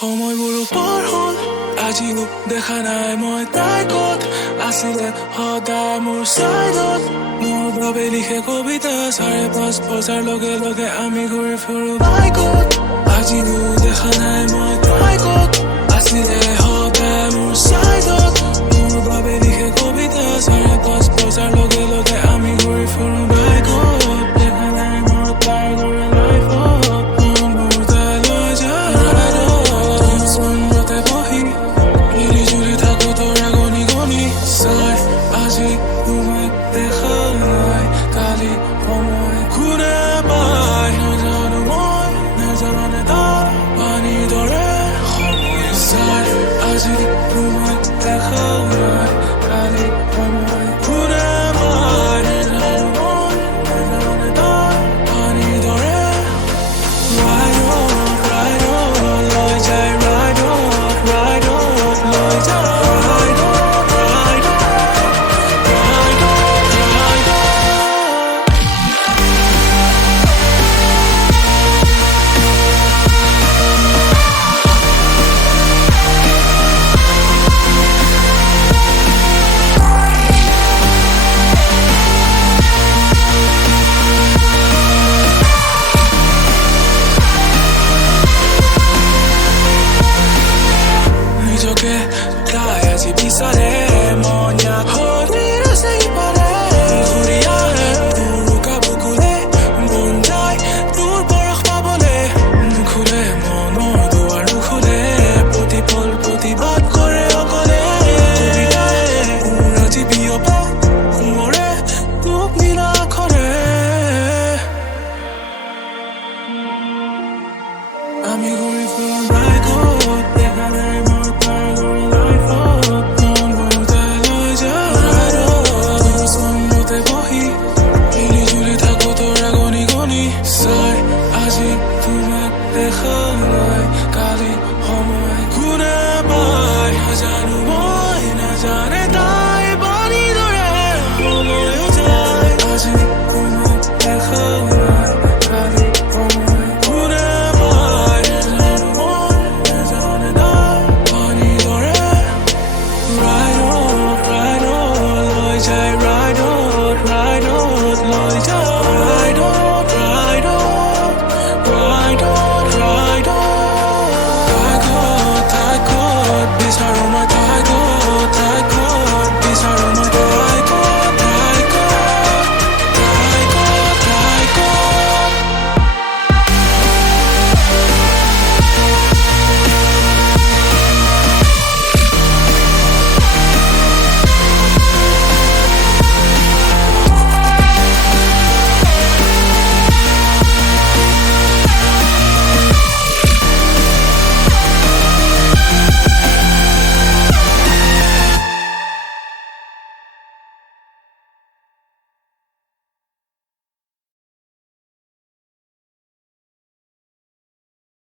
সময়বোৰো পাৰ হ'ল আজিও দেখা নাই মই তাই ক'ত আছিলে সদায় মোৰ চাইডত মোৰ বাবে লিখে কবিতা 5:30 বজাৰ লগে লগে আমি ঘূৰি ফুৰো বাইকত আজিও দেখা নাই মই তাই ক'ত আছিলে সদায় মোৰ চাইডত মোৰ বাবে লিখে কবিতা 5:30 বজাৰ লগে লগে আমি ঘূৰি ফুৰো বাইকত দেখা নাই মোৰ তাই দৰে আমি ঘূৰি ফুৰো বাইকত দেখা নাই মোৰ তাই দৰে লাইফত মোৰ তালৈ যায় চন্দ্ৰতে বহি মিলি জুলি থাকো তৰা গণি গণি চাই আজি তোমাক দেখা